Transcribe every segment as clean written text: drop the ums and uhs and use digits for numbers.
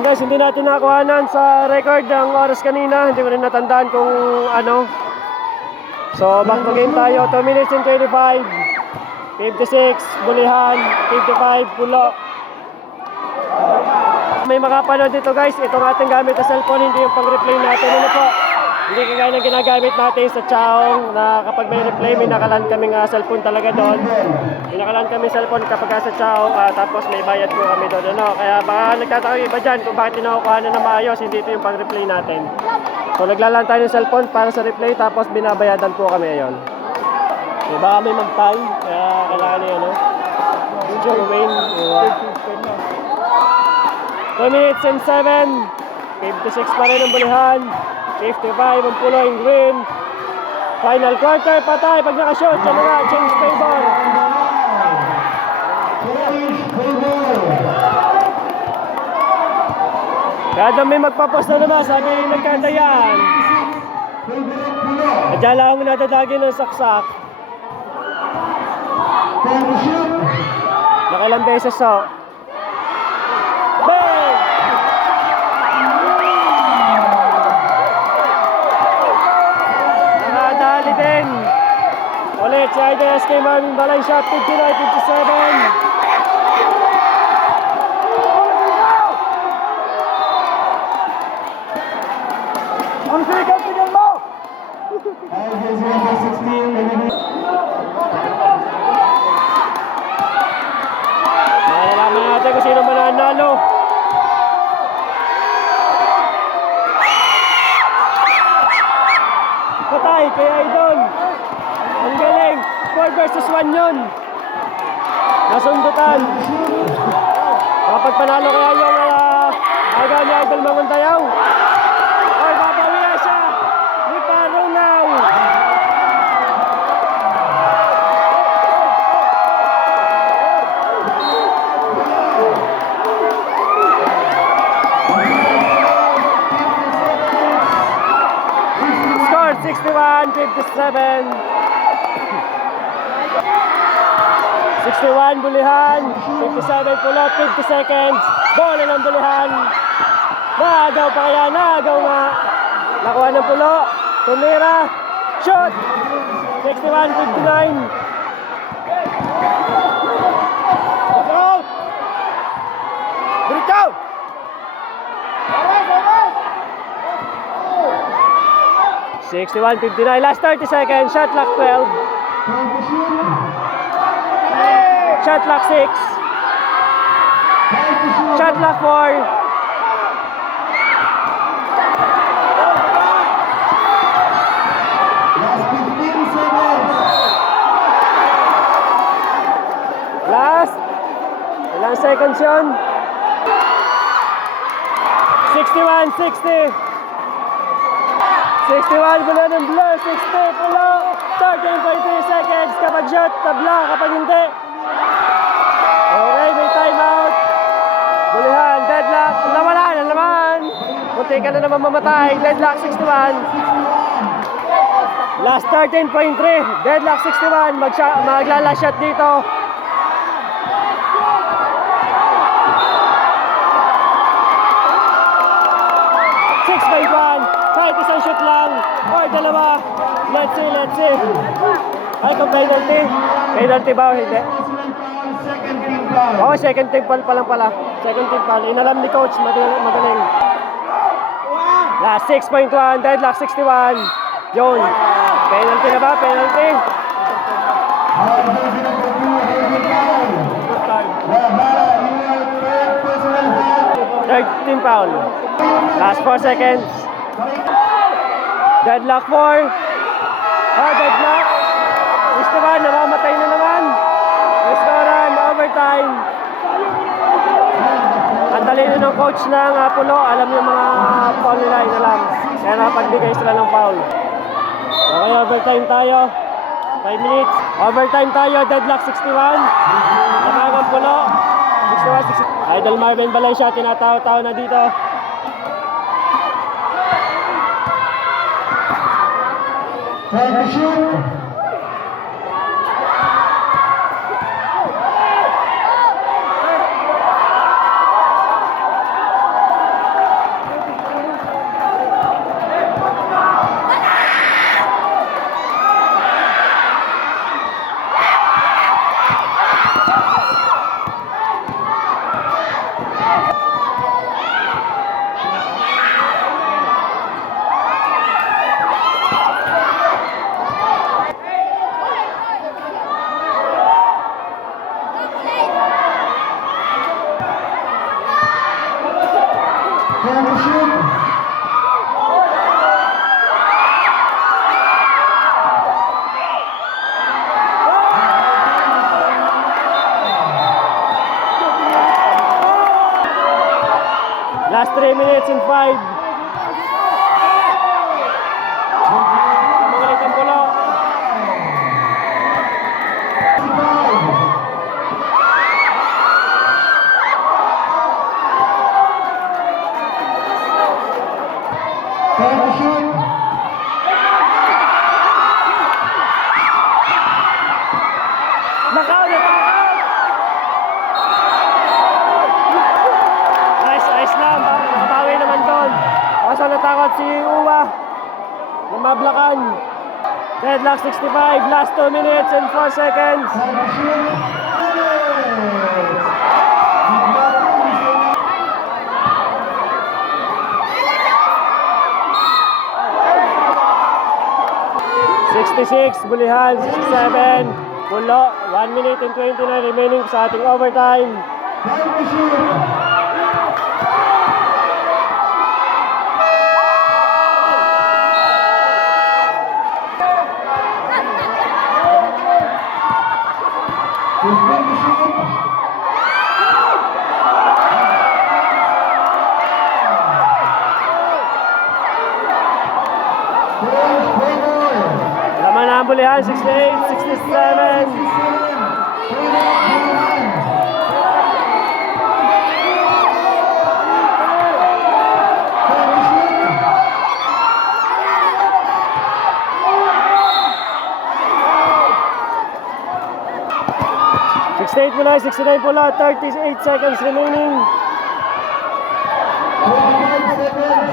Guys, hindi natin nakuhanan sa record ang oras kanina. Hindi ko rin natandaan kung ano. So, back to game tayo. 2 minutes and 25. 56, Bulihan. 55, Pulo. May makapanood dito guys. Itong ating gamit na cellphone, hindi yung pang-replay natin. Ano po? Hindi kagaya ng ginagamit natin sa Chaong na kapag may replay, may nakalan kaming cellphone talaga doon. May nakalan kami cellphone kapag sa Chaong, tapos may bayad po kami doon. Ano? Kaya baka nagtataka iba dyan kung bakit tinakuha na maayos, hindi ito yung pang-replay natin. So naglalan tayo ng cellphone para sa replay, tapos binabayadan po kami ngayon. So, baka may mag-tie, kaya kailangan niya, no? Joe Wayne. 2 minutes and 7. 56 pa rin ang Bulihan. 55 ang Pulo in green. Final quarter, patay. Pag nakashot, siya na nga, change favor. Kaya may magpapost na naman, sabi nagkatayaan. Adya lang ang nadadagi ng saksak. Nakailang beses so. Bang! Nakadali din. Ulit si Aiden SK Marvin Balay shot 59-57. Ang sigal mo! Malalaman natin kung sino mananalo. Patay kay Idol. Ang galing. 4 versus 1 yun. Nasundutan. Kapag panalo kaya yung aga ni Idol Manguntayaw. Ay, babawiya siya. Ni Paro now. Score 61-57. 61 Bulihan, 57 Pulo, 50 seconds. Bola ng Bulihan. Nagaw pa kaya, nagaw nga. Nakuha ng Pulo. Tumira. Shoot. 61-59. Out. Break out. 61-59. Last 30 seconds. Shot clock 12. Shot clock 6. Shot clock 4. Last. Ilang seconds yun? 61-60. 61 Pulo ng Blue. 60 Pulo. 13.3 seconds. Kapag shot, tabla. Kapag hindi. Okay, may timeout. Bulihan, deadlock. Nawala na naman. Munti ka na naman mamatay. Deadlock 61. Last 13.3. Deadlock 61. Maglala shot dito. 6.1. Kahit isang shoot lang. Or dalawa. Let's see. Ay, kung penalty. Penalty ba o hindi? Oo, second team foul pa lang pala. Second team foul. Inalam ni coach, magaling. Last 6.1, deadlock 61. Yun. Penalty na ba? Penalty. 13 foul. Last 4 seconds. Deadlock 4. Oh, deadlock. Gusto ba? Namamatay na naman. Scorean, overtime. Ang talino ng coach ng Pulo, alam yung mga foul nila, inalam. Kaya nakapagbigay sila ng foul. Okay, overtime tayo. 5 minutes. Overtime tayo, deadlock 61. Nakagang Pulo. 61-60. Idol Marvin Balay siya, tinatawa-tawa na dito. Time to shoot. Time to shoot. Last 3 minutes and 5. Magalit ang pulo. Time to shoot. Knockout! Knockout! Nice, nice lang. Nakabawi naman doon. Kaso natakot si Uwa na mablakan. Deadlock 65. Last 2 minutes and 4 seconds. Time to shoot. 66, Bulihan, 67, Pulo, 1 minute and 29 remaining sa ating overtime. Time to shoot. Laman na ang Bulihan, 68, 67. Muna, 69 pula, 38 seconds remaining. 25 seconds.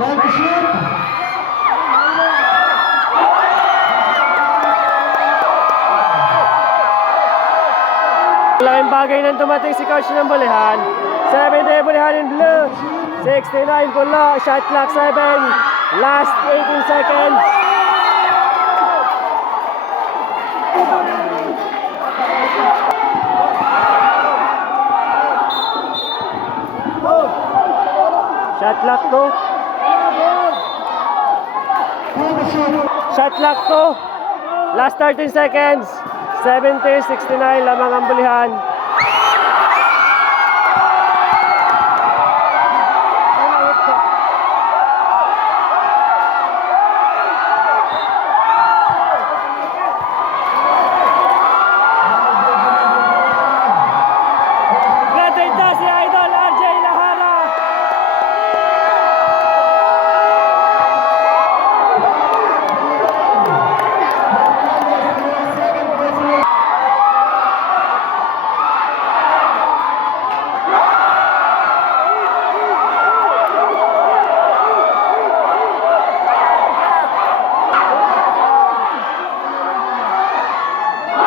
Time to shoot. Malaking bagay nang dumating si coach ng Bulihan. 70 Bulihan in blue. 69 pula, shot clock 7. Last 18 seconds. Shot clock 2. Time to shoot. Shot clock 2. Last 13 seconds. 70-69 lamang ang Bulihan. Graduate na si Idol RJ Lahara.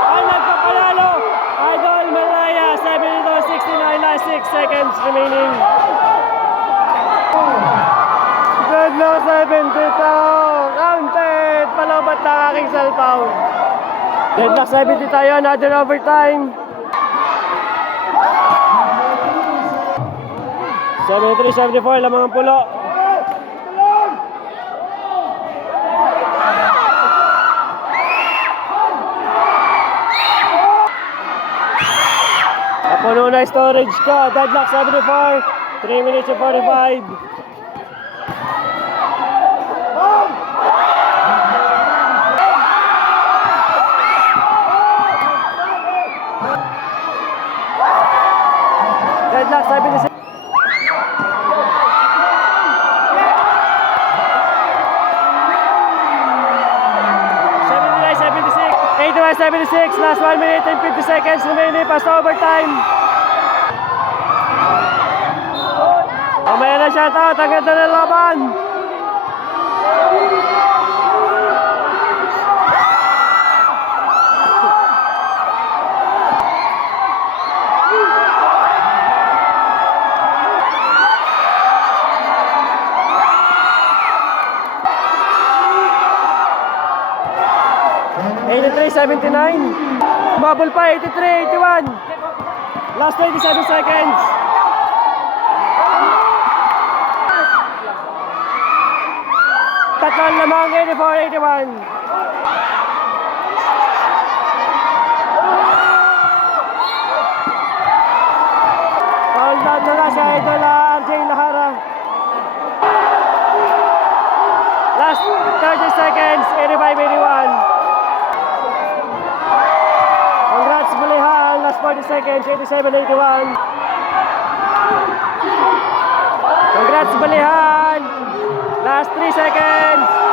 Ang nagpapanalo, Idol Malaya, 72-69, last 6 seconds remaining. Deadlock 72, counted! Palobat na ang aking cellphone. Deadlock 70 tayo, another overtime. 73-74, lamang ang pulo. Puno na storage ko. Deadlock 74. 3 minutes and 45. Deadlock 76. Eighty-one, 76, last 1 minute and 50 seconds remaining past overtime. Mamaya na shoutout, ang ganda ng laban. 79. Bubble pa, 83, 81. Last 27 seconds. Tatlong lamang, 84, 81. Foul down na nga sa idol RJ Lahara. Last 30 seconds, 85, 81. Congrats, Bulihan. Last 40 seconds, 87, 81. Congrats, Bulihan. Last 3 seconds.